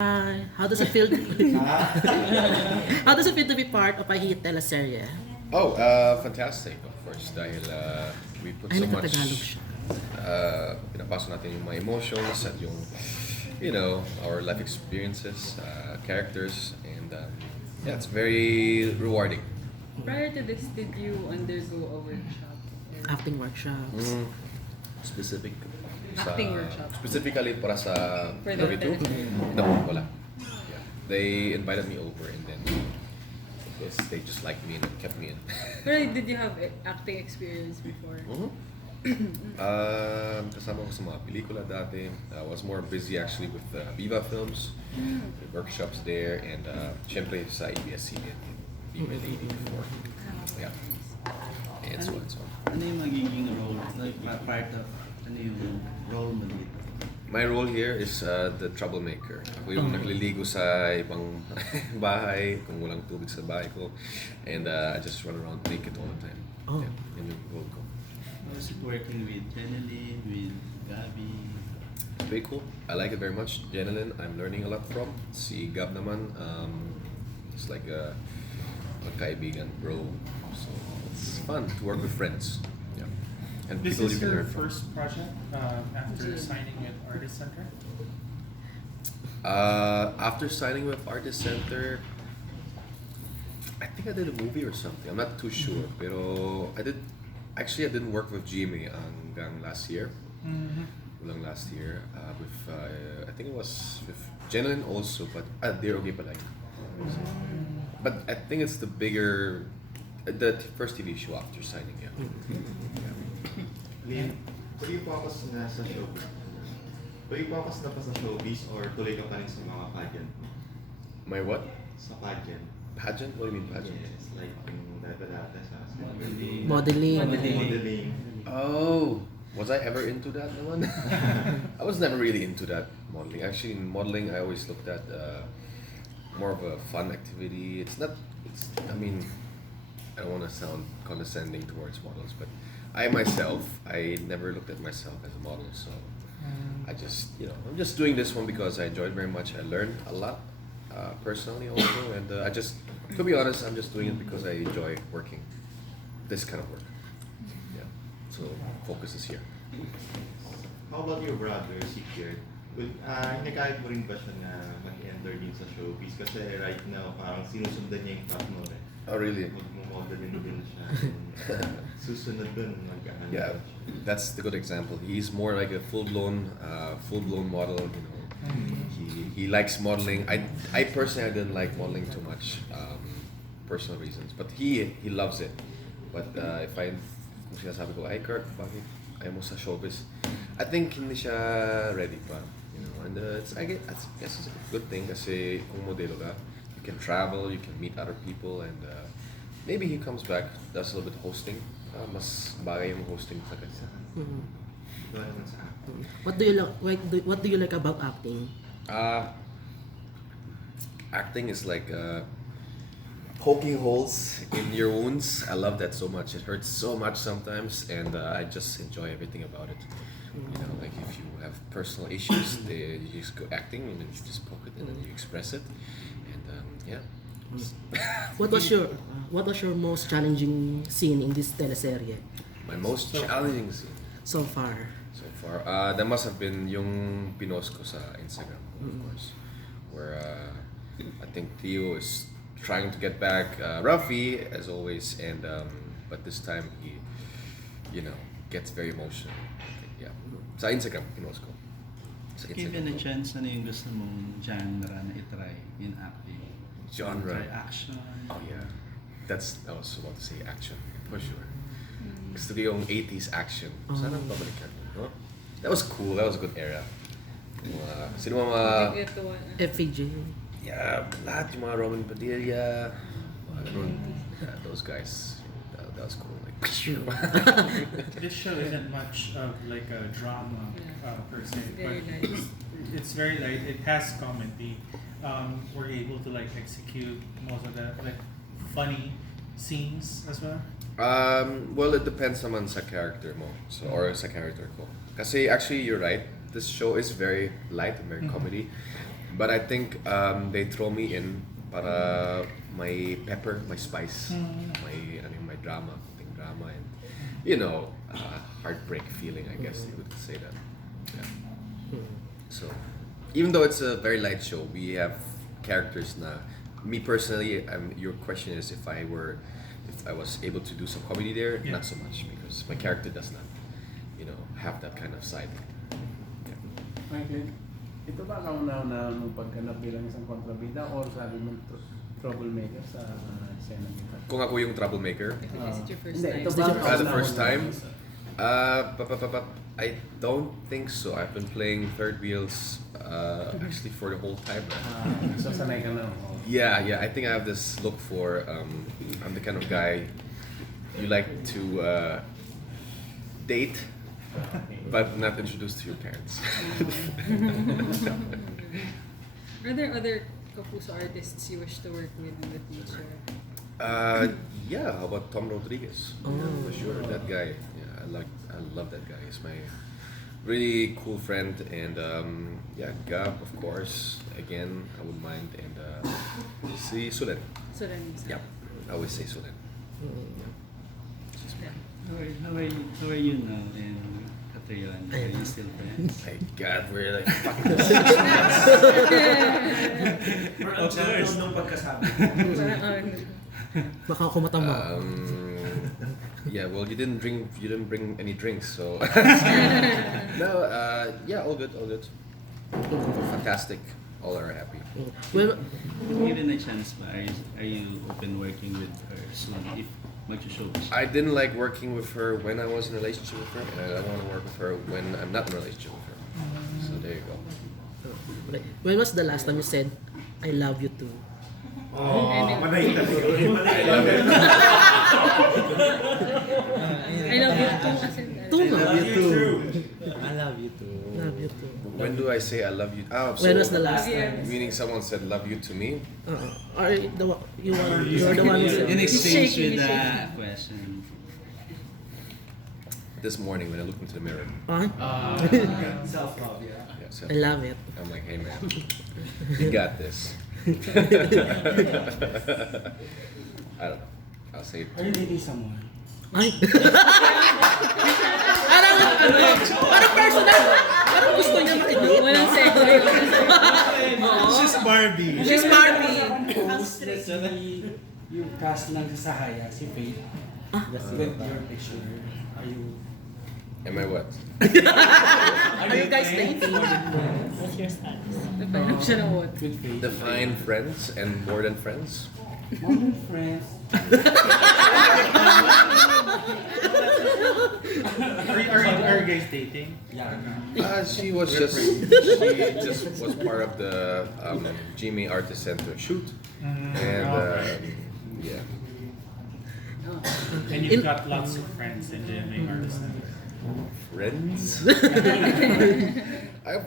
How does it feel? How does it feel to be part of a hit teleserye? Oh, fantastic, of course. Dahil we put Ay, so much, nagtatagalog siya. pinapasok natin yung mga emotions at yung, our life experiences, characters, and yeah, it's very rewarding. Prior to this, did you undergo a workshop? Acting workshops. Specific Acting workshop. Specifically para sa For the movie 2? teleserye. No, wala. Yeah. They invited me over and then yes, they just liked me and kept me in. Pero did you have acting experience before? Kasama ko sa mga pelikula dati. I was more busy actually with Viva Films, the workshops there, and syempre sa ABS-CBN, Be My Lady before. Yeah. And so on, so on. Ano yung magiging role, like part of, ano yung role mo dito? My role here is the troublemaker. Ako yung nagliligo sa ibang bahay, kung walang tubig sa bahay ko. And I just run around naked all the time. Oh. Yeah, yun yung role ko. How is it working with Jeneline, with Gabby? Very cool. I like it very much. Jeneline, I'm learning a lot from. Si Gab naman, it's like a kaibigan, bro. So it's fun to work with friends. Yeah. And This people is you can your learn from. first project after signing with Artist Center? After signing with Artist Center, I think I did a movie or something. I'm not too sure. Pero I didn't work with GMA hanggang last year. Walang last year. I think it was with Jeneline also, but Dear Okay pala yun. But I think it's the first TV show after signing, yeah. Lynn, pag-focus na sa showbiz. Pag-focus na pa sa showbiz or tuloy ka pa rin sa mga pageant? My what? Sa pageant. Pageant? What do you mean pageant? Yes, like yung dati sa Modeling. modeling. Oh, was I ever into that naman? I was never really into that modeling. Actually, in modeling, I always looked at more of a fun activity. I mean, I don't want to sound condescending towards models, but I myself, I never looked at myself as a model. So I just, I'm just doing this one because I enjoyed very much. I learned a lot personally also, and to be honest, I'm just doing it because I enjoy working this kind of work. Yeah. So focus is here. How about your brother, si Kiert? Hinakayat mo rin ba siya na mag-enter din sa showbiz? Kasi right now, parang sinusundan niya yung path mo eh. Oh, really? Mag-modeling din siya. Susunod dun, mag-ano. Yeah, that's the good example. He's more like a full-blown model. He likes modeling. I personally didn't like modeling too much, personal reasons. But he loves it. But if kung sinasabi ko, ay Kurt, bakit ayaw mo sa showbiz? I think hindi siya ready pa. And I guess it's a good thing kasi kung modelo ka, you can travel, you can meet other people, and maybe he comes back, does a little bit of hosting. Mas bagay yung hosting sa kanya. Ito naman sa acting. What do you like about acting? Acting is like poking holes in your wounds. I love that so much. It hurts so much sometimes, and I just enjoy everything about it. Like if you have personal issues, you just go acting, and then you just poke it, and then you express it, and yeah. What was your most challenging scene in this teleserye My most challenging scene so far? so far, that must have been yung pinost ko sa Instagram, of course, where I think Theo is trying to get back Ruffy as always, and but this time he, gets very emotional. Yeah, sa Instagram pinost ko. Sa Given a Instagram. chance, ano yung gusto mong genre na itry in acting? Genre. Try action? Oh yeah, I was about to say action for sure. Gusto ko yung 80s action. Sana babalikan mo, no? That was cool. That was a good era. Sino mga Did you get to one? FAJ. yeah, lahat yung mga Roman Padilla, mga ganun. Yeah, those guys. That was cool. Like, This show isn't much of like a drama per se, Very but light. it's very light. It has comedy. Were you able to like execute most of the like funny scenes as well? well, it depends naman sa character mo. Or sa character ko. Kasi actually, you're right. This show is very light and very comedy. But I think they throw me in para my pepper, my spice, my drama, and heartbreak feeling. I guess you would say that. Yeah. So even though it's a very light show, we have characters na. Me personally, your question is if I was able to do some comedy there, Yeah. not so much because my character does not, have that kind of side. Yeah. Michael, ito ba kauna-una nung pagganap bilang isang kontrabida or sabi mo troublemaker sa eksena nito? Kung ako yung troublemaker, Is it your first Hindi, time? ito ba the kauna-una first time, sa- I don't think so. I've been playing third wheels actually for the whole time. So sanay ka na. Oh. Yeah. I think I have this look for. I'm the kind of guy you like to date, but not introduced to your parents. Are there other Kapuso artists you wish to work with in the future? Yeah. How about Tom Rodriguez? For sure, that guy. Yeah, I love that guy. He's my really cool friend, and Gab, of course. Again, I wouldn't mind, and see Sulen. So then, Yep, I always say Sulen. yeah. How are you now in Catriona? Are you still friends? My God, we're like fucking. Of course. Nung pagkasabi. Baka ako matama. Yeah, well, you didn't bring any drinks, so no. Yeah, all good. Fantastic. All are happy. Well, Given a chance ba, are you open working with her soon if mag-show siya? I didn't like working with her when I was in a relationship with her, and I don't want to work with her when I'm not in a relationship with her. So there you go. when was the last time you said, I love you too? Manay talaga. I love it. I love you too kasi Too, no? Love you too. I love you too. Love you too. When do I say I love you? Oh, so When was the last Yeah. time? meaning someone said love you to me? Are you're the one who said In exchange shaking, with he's that question. This morning when I looked into the mirror. Self-love, yeah. Yeah, so I love it. I'm like, hey man, you got this. I don't know. I'll say it. Are you dating someone? Ay! Parang personal! Parang gusto niya makidate. Walang segue. She's Barbie. She's Barbie! Post na yung cast ng Sahaya, si Faith. With your picture. Are you... Am I what? Are you guys dating? What's your status? Napainap siya ng what? With Faith. Define friends and more than friends? More friends. Are you guys dating? Yeah. She was just was part of the GMA Artist Center shoot, and yeah. And you've got lots of friends in the artist center. Friends? I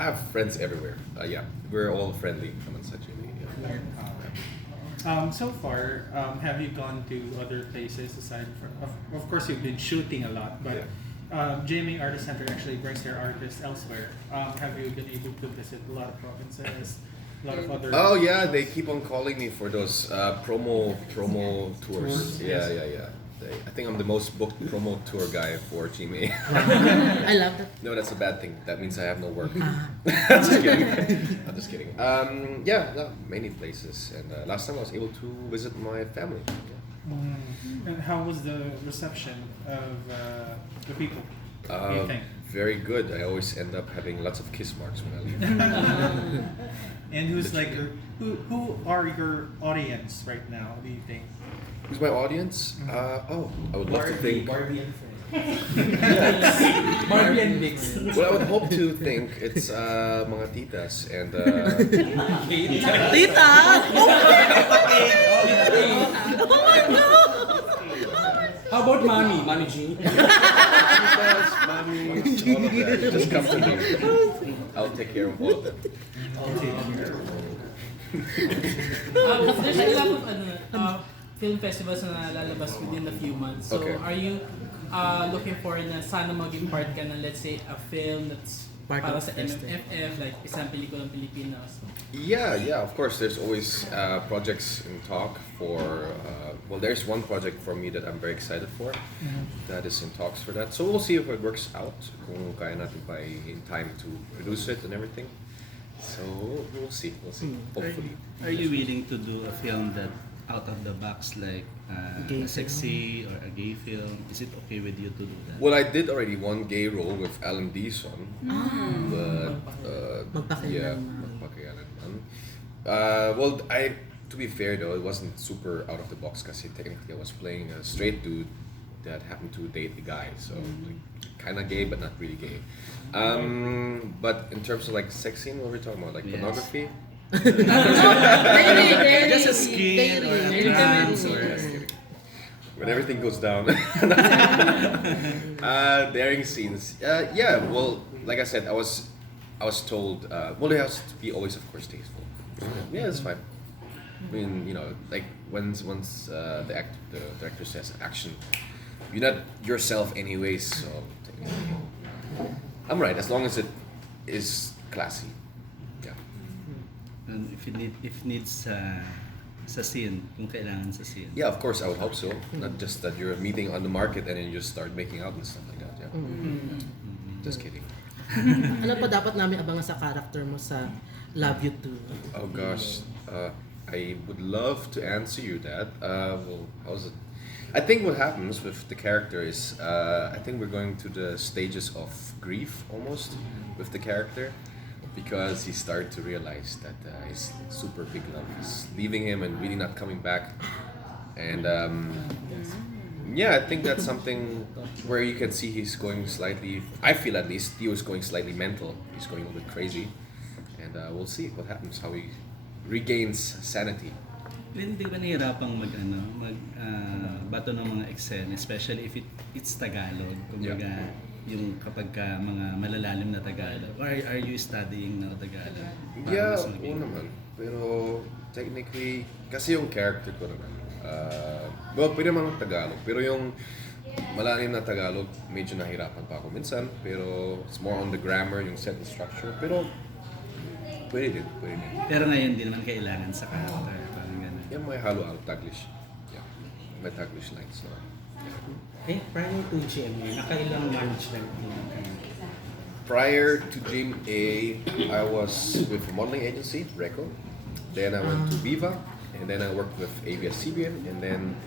have friends everywhere. Yeah, we're all friendly. Naman sa GMA. Yeah. So far, have you gone to other places aside from? Of course, you've been shooting a lot, but JMA Artist Center actually brings their artists elsewhere. Have you been able to visit a lot of provinces, a lot of other? Oh yeah, they keep on calling me for those promo tours. Yeah. I think I'm the most booked promo tour guy for GMA. I love that. No, that's a bad thing. That means I have no work. I'm just kidding. I'm just kidding. Many places. And last time I was able to visit my family. Yeah. And how was the reception of the people? What do you think? Very good. I always end up having lots of kiss marks when I leave. And who's like who are your audience right now? Do you think? Who's my audience? I would love to think. Barbie and friends. Barbie and Mix. Well, I would hope to think it's mga titas and Tita! Oh my God! How about Mommy? Mommy G? titas, mommy, all of that. Just come to me. I'll take care of all of them. There's a lot of film festivals na lalabas within a few months. So Okay. are you looking for na sana maging part ka na, let's say, a film that's part Para of sa FAITH. MMFF, like isang pelikulang Pilipinas. Yeah, of course. There's always projects in talk for. Well, there's one project for me that I'm very excited for. That is in talks for that. So we'll see if it works out. Kung kaya natin pa in time to produce it and everything. So we'll see. Hopefully. Are you willing to do a film that out of the box, like Gay a sexy or a gay film? Is it okay with you to do that? Well, I did already one gay role with Alan Dison, but yeah, magpakailanman. Well, to be fair though, it wasn't super out of the box because technically I was playing a straight dude that happened to date a guy, so like, kind of gay but not really gay. But in terms of like sex scene, what were we talking about? Like Yes. pornography? Just a skin or a trans or When everything goes down. Daring scenes. Yeah, well, like I said, I was told, well, it has to be always, of course, tasteful. Yeah, it's fine. I mean, you know, like once the director says action, you're not yourself anyways, so technically, I'm right, as long as it is classy. Yeah. And if needs sa scene, kung kailangan sa scene. Yeah, of course, I would hope so. Not just that you're meeting on the market and then you just start making out and stuff like that. Yeah. Just kidding. Ano pa dapat namin abangan sa character mo sa Love You Too? Oh gosh, I would love to answer you that. Well, how's it? I think what happens with the character is, I think we're going to the stages of grief almost with the character, because he started to realize that his super big love is leaving him and really not coming back. And yeah, I think that's something where you can see he's going slightly, I feel at least, Theo is going slightly mental. He's going a little bit crazy. And we'll see what happens, how he regains sanity. Hindi ba nahihirapang bato ng mga eksena, especially if it's Tagalog, kumbaga yung kapag ka mga malalalim na Tagalog, or are you studying na Tagalog? Yeah, oo naman. Pero technically, kasi yung character ko naman, well, pwede naman Tagalog, pero yung malalim na Tagalog, medyo nahirapan pa ako minsan, pero it's more on the grammar, yung sentence structure, pero pwede din. Pero ngayon di naman kailangan sa character, parang gano'n. Yeah, may halo-halo Taglish. Yeah, may Taglish lines. So, Eh, prior to GMA, nakailang management team kayo? prior to Dream A, I was with a modeling agency, Reco. Then I went to Viva, and then I worked with ABS-CBN, and then,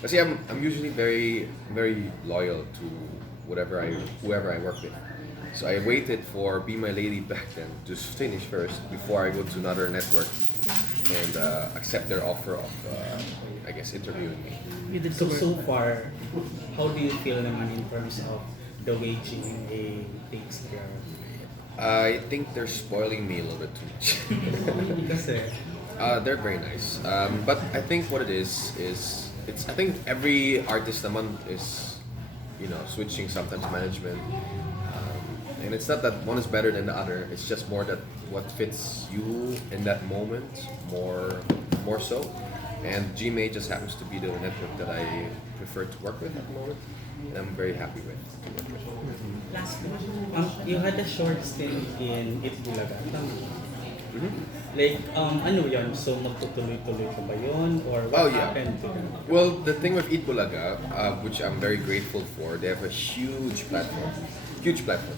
kasi I'm usually very loyal to whoever I work with. So I waited for Be My Lady back then to finish first before I go to another network and accept their offer of, I guess, interviewing me. So far, how do you feel naman in terms of the way GMA takes care of you? I think they're spoiling me a little bit too much. Kasi, They're very nice. But I think what it is I think every artist naman is, switching sometimes management. And it's not that one is better than the other. It's just more that what fits you in that moment more so. And GMA just happens to be the network that I prefer to work with at the moment. And I'm very happy with to work with. last question. You had a short stint in Itbulaga. Like, ano yun? So, magtutuloy-tuloy pa ba yun? Or what happened to them? Well, the thing with Eat Bulaga, which I'm very grateful for, they have a huge platform,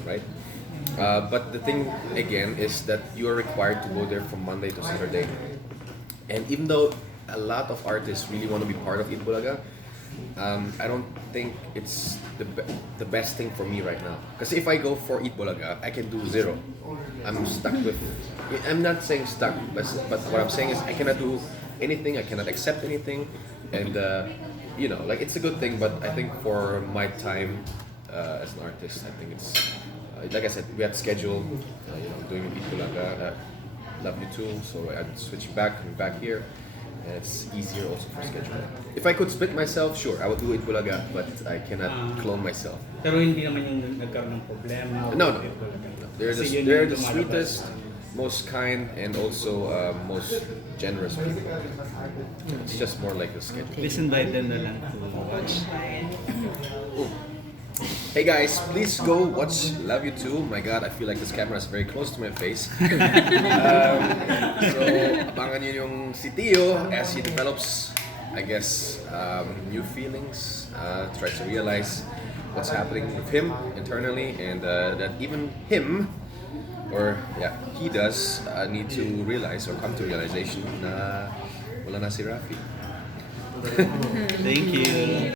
right? But the thing again is that you are required to go there from Monday to Saturday, and even though a lot of artists really want to be part of Eat Bulaga, I don't think it's the best thing for me right now. Because if I go for Eat Bulaga, I can do zero. I'm stuck with. I'm not saying stuck, but what I'm saying is I cannot do anything. I cannot accept anything, and like it's a good thing. But I think for my time as an artist, I think it's like I said, we had scheduled, doing Eat Bulaga, Love You Too. So I'd switch back here. And it's easier also for scheduling. If I could split myself, sure, I would do Eat Bulaga, but I cannot clone myself. Pero hindi naman yung nagkaroon ng problema. No. with Itbulaga. They're Kasi yun the yung lumalabas. sweetest, most kind, and also most generous people. It's just more like a schedule. Please invite them na lang to watch. Hey guys, please go watch Love You Too. My God, I feel like this camera is very close to my face. So, abangan nyo yung si Tio as he develops, I guess, new feelings, tries to realize what's happening with him internally, and that even him, or yeah, he does need to realize or come to realization na wala na si Rafi. Thank you.